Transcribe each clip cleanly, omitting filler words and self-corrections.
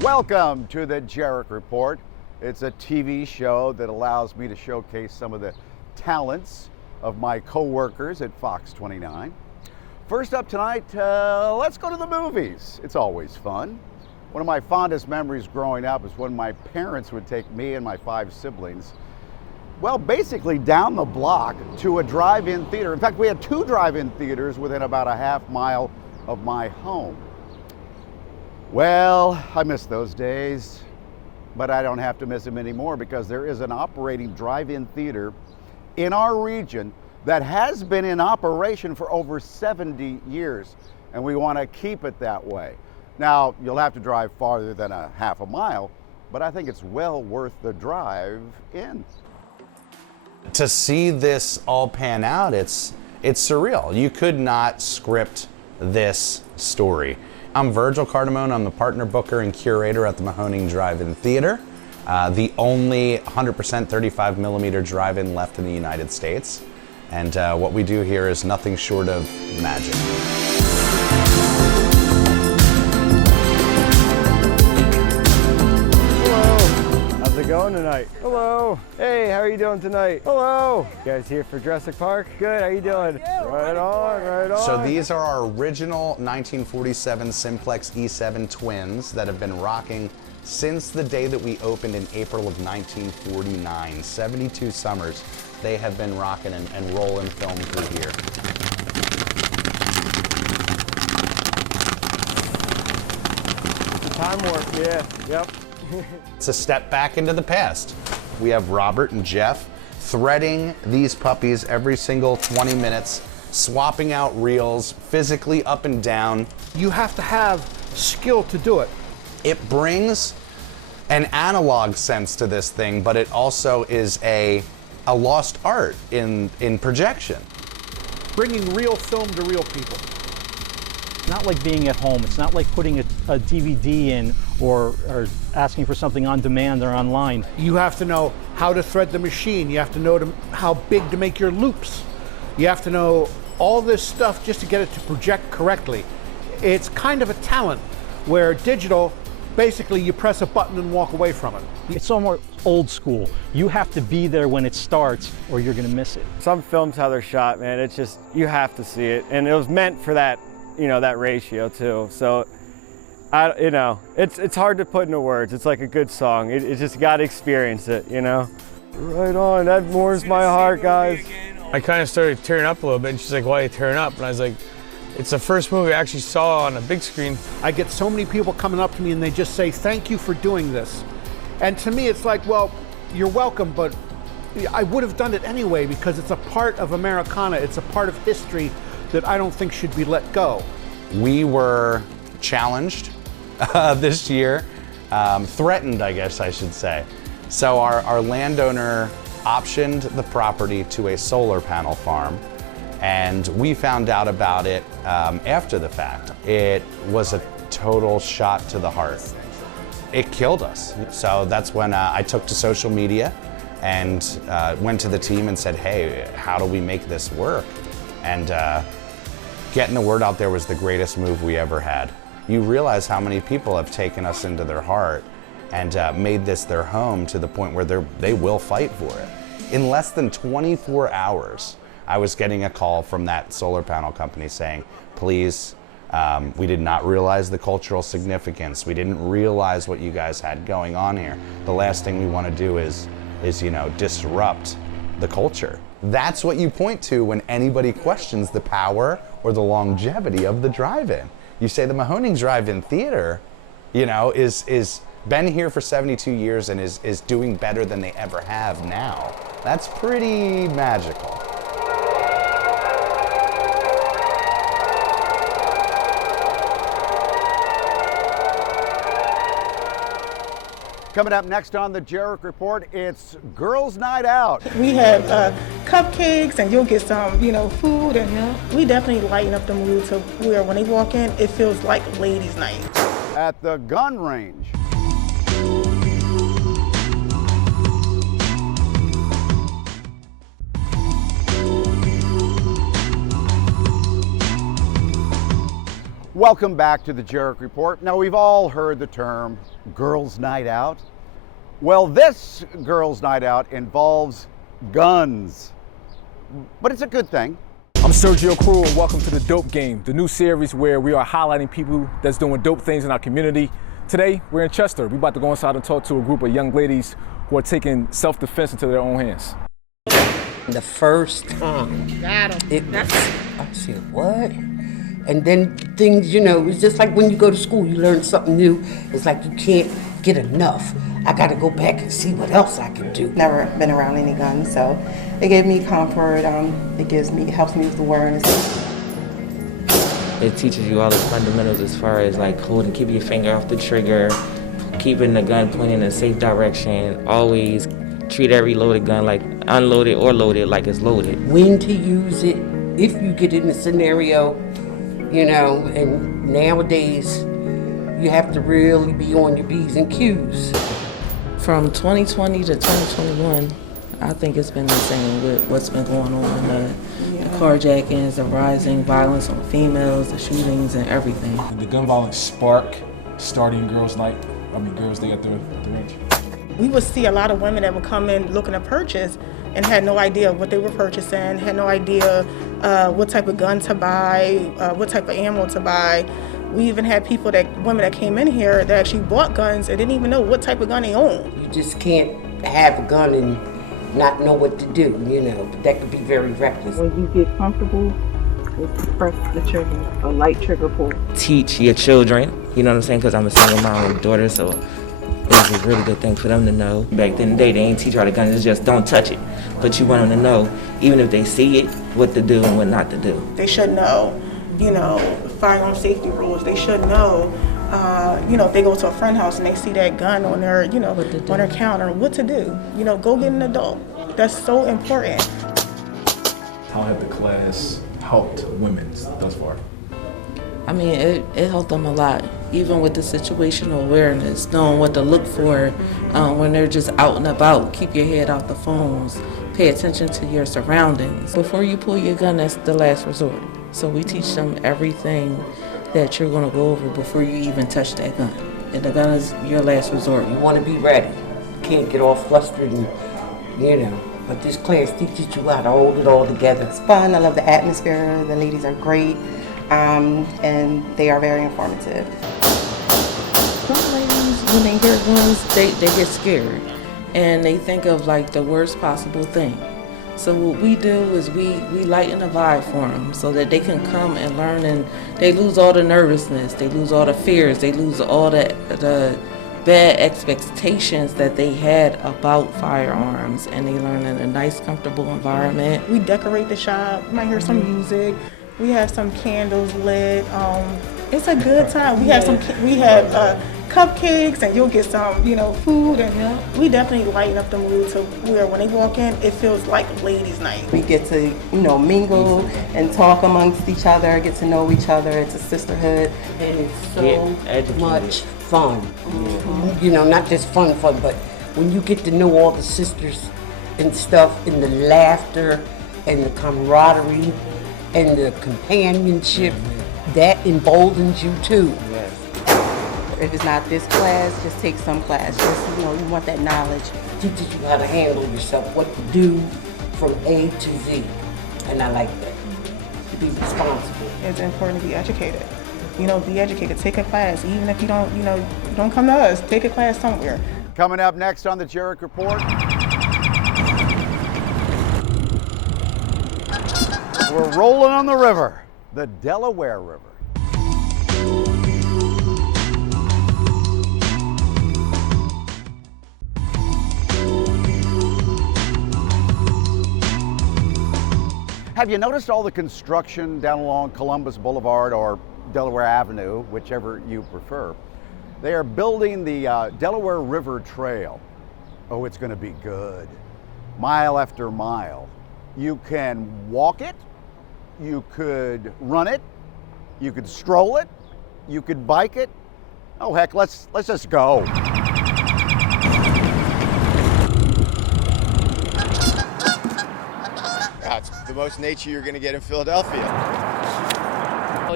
Welcome to the Jerrick Report. It's a TV show that allows me to showcase some of the talents of my co-workers at Fox 29. First up tonight, let's go to the movies. It's always fun. One of my fondest memories growing up is when my parents would take me and my 5 siblings, well, basically down the block to a drive-in theater. In fact, we had 2 drive-in theaters within about a half mile of my home. Well, I miss those days, but I don't have to miss them anymore because there is an operating drive-in theater in our region that has been in operation for over 70 years, and we want to keep it that way. Now, you'll have to drive farther than a half a mile, but I think it's well worth the drive in. To see this all pan out, it's surreal. You could not script this story. I'm Virgil Cardamone. I'm the partner booker and curator at the Mahoning Drive-In Theater, the only 100% 35mm drive-in left in the United States. And what we do here is nothing short of magic. How's it going tonight? Hello. Hey, how are you doing tonight? Hello. You guys here for Jurassic Park? Good, how you doing? Right on, right on. So these are our original 1947 Simplex E7 twins that have been rocking since the day that we opened in April of 1949. 72 summers they have been rocking and rolling film through here. Time warp, yeah, yep. It's a step back into the past. We have Robert and Jeff threading these puppies every single 20 minutes, swapping out reels, physically up and down. You have to have skill to do it. It brings an analog sense to this thing, but it also is a lost art in projection. Bringing real film to real people. It's not like being at home. It's not like putting a DVD in or asking for something on demand or online. You have to know how to thread the machine. You have to know how big to make your loops. You have to know all this stuff just to get it to project correctly. It's kind of a talent where digital, basically you press a button and walk away from it. It's almost old school. You have to be there when it it's or you're going to miss it. Some films, how they're shot, man, it's just, you have to see it. And it was meant for that, you know, that ratio too. So, it's hard to put into words. It's like a good song. It just got to experience it, you know? Right on, that warms my heart, guys. I kind of started tearing up a little bit, and she's like, why are you tearing up? And I was like, it's the first movie I actually saw on a big screen. I get so many people coming up to me and they just say, thank you for doing this. And to me, it's like, well, you're welcome, but I would have done it anyway because it's a part of Americana. It's a part of history that I don't think should be let go. We were challenged this year, threatened, I guess I should say. So our landowner optioned the property to a solar panel farm, and we found out about it after the fact. It was a total shot to the heart. It killed us. So that's when I took to social media and went to the team and said, hey, how do we make this work? And getting the word out there was the greatest move we ever had. You realize how many people have taken us into their heart and made this their home to the point where they will fight for it. In less than 24 hours, I was getting a call from that solar panel company saying, please, we did not realize the cultural significance. We didn't realize what you guys had going on here. The last thing we want to do is disrupt the culture. That's what you point to when anybody questions the power or the longevity of the drive-in. You say the Mahoning Drive-In Theater, is been here for 72 years and is doing better than they ever have now. That's pretty magical. Coming up next on the Jerrick Report, it's Girls' Night Out. We have cupcakes, and you'll get some, food, and we definitely lighten up the mood to where when they walk in, it feels like ladies' night. At the gun range. Welcome back to the Jerrick Report. Now, we've all heard the term girls' night out. Well, this girls' night out involves guns, but it's a good thing. I'm Sergio Crew, and welcome to The Dope Game, the new series where we are highlighting people that's doing dope things in our community. Today, we're in Chester. We're about to go inside and talk to a group of young ladies who are taking self-defense into their own hands. The first time, I said, what? And then things, you know, it's just like when you go to school, you learn something new. It's like you can't get enough. I got to go back and see what else I can do. Never been around any guns, so it gave me comfort. It helps me with awareness. It teaches you all the fundamentals as far as like keeping your finger off the trigger, keeping the gun pointing in a safe direction, always treat every loaded gun like unloaded or loaded like it's loaded. When to use it, if you get in a scenario, you know, and nowadays you have to really be on your B's and Q's. From 2020 to 2021, I think it's been the same with what's been going on. The carjackings, the rising violence on females, the shootings and everything. The gun violence spark starting girls' day at the ranch. We would see a lot of women that would come in looking to purchase and had no idea what they were purchasing, had no idea what type of gun to buy, what type of ammo to buy. We even had women that came in here that actually bought guns and didn't even know what type of gun they own. You just can't have a gun and not know what to do, you know. That could be very reckless. When you get comfortable, just press the trigger, a light trigger pull. Teach your children, you know what I'm saying, because I'm a single mom with daughters, so it's a really good thing for them to know. Back in the day, they ain't teach how the gun, it's just don't touch it. But you want them to know, even if they see it, what to do and what not to do. They should know, you know, firearm safety rules. They should know, you know, if they go to a friend house and they see that gun on their, you know, on their counter, what to do. You know, go get an adult. That's so important. How have the class helped women thus far? I mean, it helped them a lot, even with the situational awareness, knowing what to look for when they're just out and about. Keep your head off the phones, pay attention to your surroundings. Before you pull your gun, that's the last resort. So we teach them everything that you're going to go over before you even touch that gun. And the gun is your last resort. You want to be ready. You can't get all flustered and, you know. But this class teaches you how to hold it all together. It's fun. I love the atmosphere. The ladies are great. And they are very informative. Some ladies, when they hear guns, they get scared. And they think of like the worst possible thing. So what we do is we lighten the vibe for them so that they can come and learn, and they lose all the nervousness, they lose all the fears, they lose all the bad expectations that they had about firearms, and they learn in a nice, comfortable environment. We decorate the shop. You might hear some music. We have some candles lit. It's a good time. We have cupcakes, and you'll get some, you know, food, and we definitely lighten up the mood to where when they walk in, it feels like ladies' night. We get to, you know, mingle and talk amongst each other, get to know each other. It's a sisterhood. And it's so much fun. You know, not just fun, but when you get to know all the sisters and stuff, and the laughter and the camaraderie and the companionship, that emboldens you too. Yes. If it's not this class, just take some class. Just, you know, you want that knowledge. Teaches you how to handle yourself, what to do from A to Z. And I like that. To be responsible. It's important to be educated. You know, be educated. Take a class. Even if you don't, you know, you don't come to us, take a class somewhere. Coming up next on the Jerrick Report, we're rolling on the river, the Delaware River. Have you noticed all the construction down along Columbus Boulevard or Delaware Avenue, whichever you prefer? They are building the Delaware River Trail. Oh, it's going to be good. Mile after mile. You can walk it, you could run it, you could stroll it, you could bike it. Oh heck, let's just go. It's the most nature you're going to get in Philadelphia.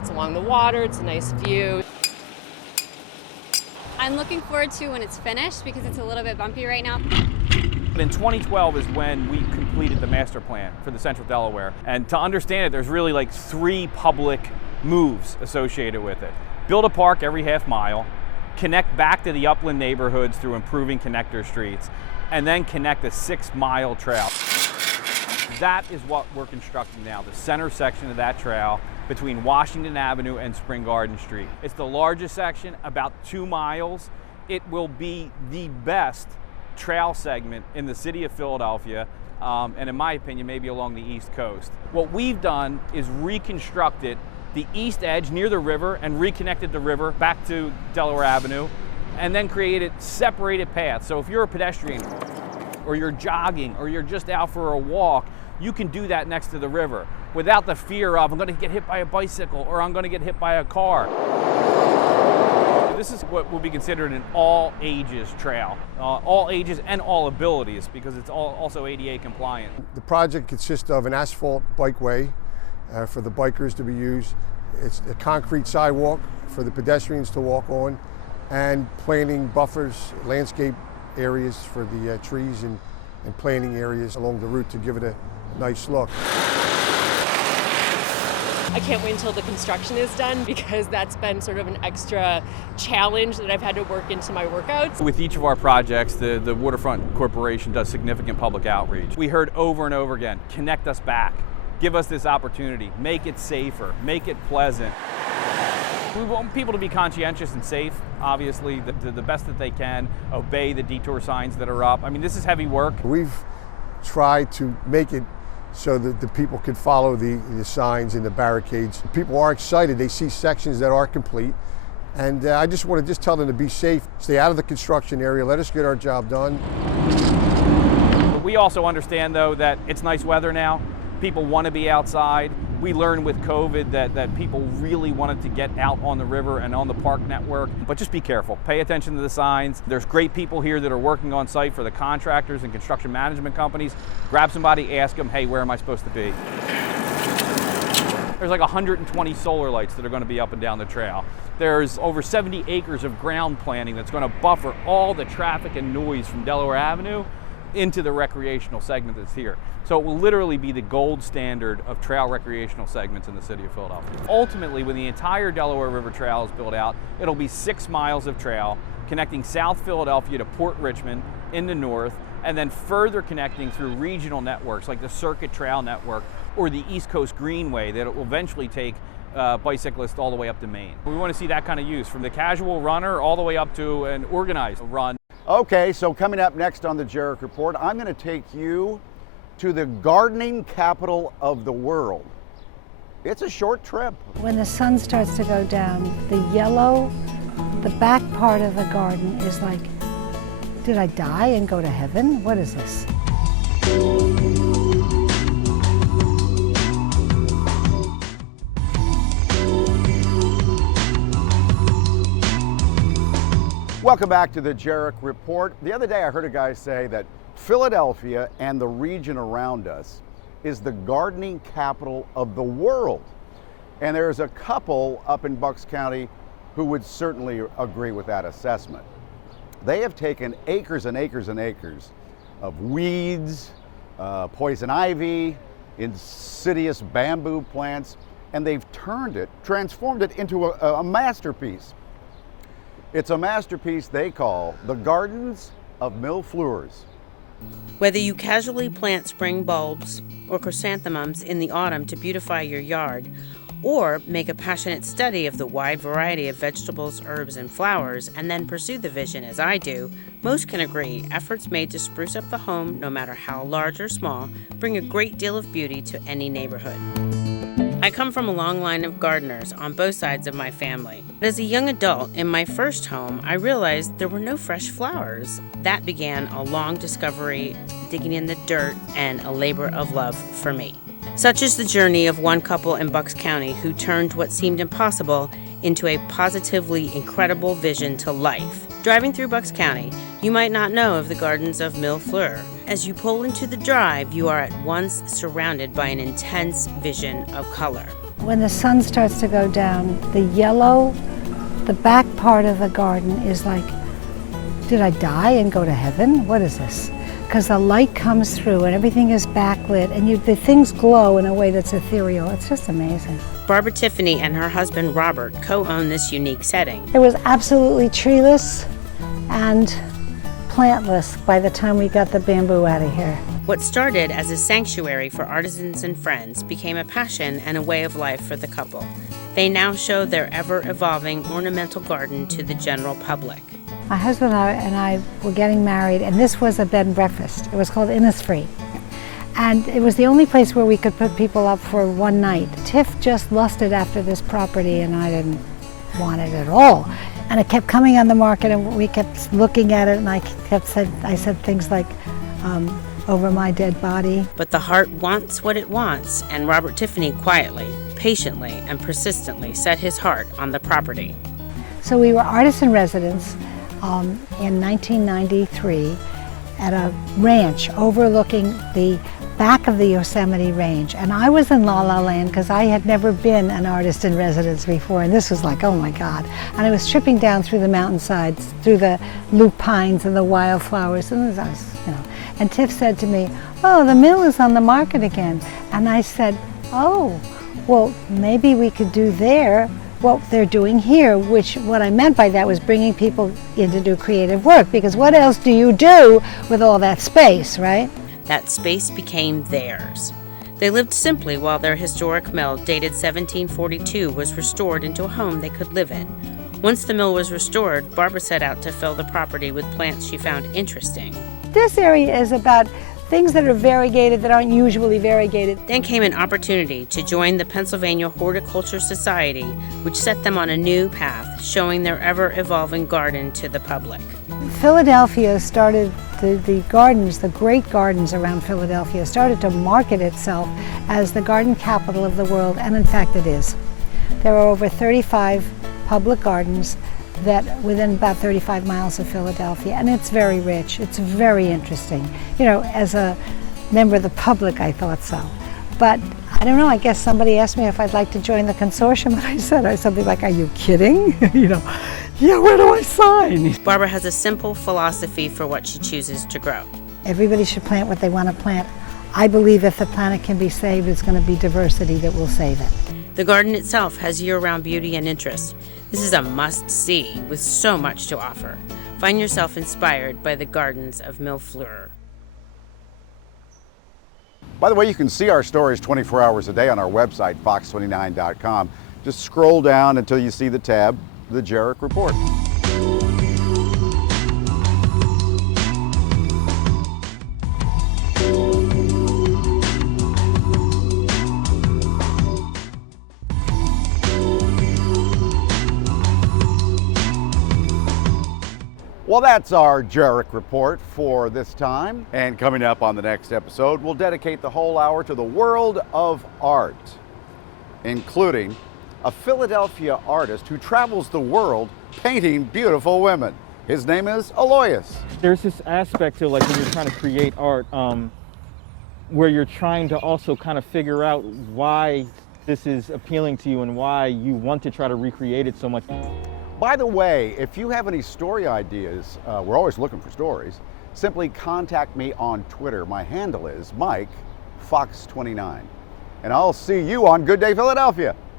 It's along the water, it's a nice view. I'm looking forward to when it's finished because it's a little bit bumpy right now. In 2012 is when we completed the master plan for the Central Delaware. And to understand it, there's really like 3 public moves associated with it. Build a park every half mile, connect back to the upland neighborhoods through improving connector streets, and then connect a 6-mile trail. That is what we're constructing now, the center section of that trail between Washington Avenue and Spring Garden Street. It's the largest section, about 2 miles. It will be the best trail segment in the city of Philadelphia, and in my opinion, maybe along the East Coast. What we've done is reconstructed the east edge near the river and reconnected the river back to Delaware Avenue, and then created separated paths. So if you're a pedestrian, or you're jogging, or you're just out for a walk, you can do that next to the river without the fear of, I'm gonna get hit by a bicycle, or I'm gonna get hit by a car. This is what will be considered an all-ages trail, all ages and all abilities, because it's also ADA compliant. The project consists of an asphalt bikeway for the bikers to be used. It's a concrete sidewalk for the pedestrians to walk on, and planting buffers, landscape areas for the trees and planting areas along the route to give it a nice look. I can't wait until the construction is done because that's been sort of an extra challenge that I've had to work into my workouts. With each of our projects, the Waterfront Corporation does significant public outreach. We heard over and over again, connect us back, give us this opportunity, make it safer, make it pleasant. We want people to be conscientious and safe, obviously, the best that they can, obey the detour signs that are up. I mean, this is heavy work. We've tried to make it so that the people could follow the signs and the barricades. People are excited. They see sections that are complete. And I just want to tell them to be safe, stay out of the construction area, let us get our job done. But we also understand, though, that it's nice weather now. People want to be outside. We learned with COVID that people really wanted to get out on the river and on the park network, but just be careful. Pay attention to the signs. There's great people here that are working on site for the contractors and construction management companies. Grab somebody, ask them, hey, where am I supposed to be? There's like 120 solar lights that are going to be up and down the trail. There's over 70 acres of ground planting that's going to buffer all the traffic and noise from Delaware Avenue into the recreational segment that's here. So it will literally be the gold standard of trail recreational segments in the city of Philadelphia. Ultimately, when the entire Delaware River Trail is built out, it'll be 6 miles of trail connecting South Philadelphia to Port Richmond in the north, and then further connecting through regional networks like the Circuit Trail Network or the East Coast Greenway that it will eventually take bicyclists all the way up to Maine. We want to see that kind of use, from the casual runner all the way up to an organized run. Okay, so coming up next on the Jerrick Report, I'm going to take you to the gardening capital of the world. It's a short trip. When the sun starts to go down, the yellow, the back part of the garden is like, did I die and go to heaven? What is this? Welcome back to the Jerrick Report. The other day I heard a guy say that Philadelphia and the region around us is the gardening capital of the world. And there's a couple up in Bucks County who would certainly agree with that assessment. They have taken acres and acres and acres of weeds, poison ivy, insidious bamboo plants, and they've transformed it into a masterpiece. It's a masterpiece they call the Gardens of Millville. Whether you casually plant spring bulbs or chrysanthemums in the autumn to beautify your yard, or make a passionate study of the wide variety of vegetables, herbs, and flowers, and then pursue the vision as I do, most can agree efforts made to spruce up the home, no matter how large or small, bring a great deal of beauty to any neighborhood. I come from a long line of gardeners on both sides of my family. But as a young adult in my first home, I realized there were no fresh flowers. That began a long discovery, digging in the dirt, and a labor of love for me. Such is the journey of one couple in Bucks County who turned what seemed impossible into a positively incredible vision to life. Driving through Bucks County, you might not know of the Gardens of Millville. As you pull into the drive, you are at once surrounded by an intense vision of color. when the sun starts to go down, the yellow, the back part of the garden is like, did I die and go to heaven? What is this? Because the light comes through and everything is backlit and the things glow in a way that's ethereal. It's just amazing. Barbara Tiffany and her husband Robert co-own this unique setting. It was absolutely treeless and plantless by the time we got the bamboo out of here. What started as a sanctuary for artisans and friends became a passion and a way of life for the couple. They now show their ever-evolving ornamental garden to the general public. My husband and I were getting married, and this was a bed and breakfast. It was called Innisfree. And it was the only place where we could put people up for one night. Tiff just lusted after this property, and I didn't want it at all. And it kept coming on the market, and we kept looking at it, and I said things like, over my dead body. But the heart wants what it wants, and Robert Tiffany quietly, patiently, and persistently set his heart on the property. So we were artists in residence in 1993 at a ranch overlooking the back of the Yosemite Range. And I was in La La Land because I had never been an artist in residence before, and this was like, oh my God. And I was tripping down through the mountainsides, through the loop pines and the wildflowers, and I was, and Tiff said to me, oh, the mill is on the market again. And I said, oh, well, maybe we could do there what they're doing here, which what I meant by that was bringing people in to do creative work, because what else do you do with all that space, right? That space became theirs. They lived simply while their historic mill, dated 1742, was restored into a home they could live in. Once the mill was restored, Barbara set out to fill the property with plants she found interesting. This area is about things that are variegated that aren't usually variegated. Then came an opportunity to join the Pennsylvania Horticulture Society, which set them on a new path, showing their ever-evolving garden to the public. Philadelphia started, the gardens, the great gardens around Philadelphia, started to market itself as the garden capital of the world, and in fact it is. There are over 35 public gardens that within about 35 miles of Philadelphia, and it's very rich, it's very interesting. As a member of the public, I thought so. But I don't know, I guess somebody asked me if I'd like to join the consortium, and I said something like, are you kidding? Yeah, where do I sign? Barbara has a simple philosophy for what she chooses to grow. Everybody should plant what they want to plant. I believe if the planet can be saved, it's going to be diversity that will save it. The garden itself has year-round beauty and interest. This is a must-see with so much to offer. Find yourself inspired by the Gardens of Millville. By the way, you can see our stories 24 hours a day on our website, fox29.com. Just scroll down until you see the tab, the Jerrick Report. Well, that's our Jerrick Report for this time. And coming up on the next episode, we'll dedicate the whole hour to the world of art, including a Philadelphia artist who travels the world painting beautiful women. His name is Aloysius. There's this aspect to, like, when you're trying to create art, where you're trying to also kind of figure out why this is appealing to you and why you want to try to recreate it so much. By the way, if you have any story ideas, we're always looking for stories, simply contact me on Twitter. My handle is MikeFox29. And I'll see you on Good Day Philadelphia.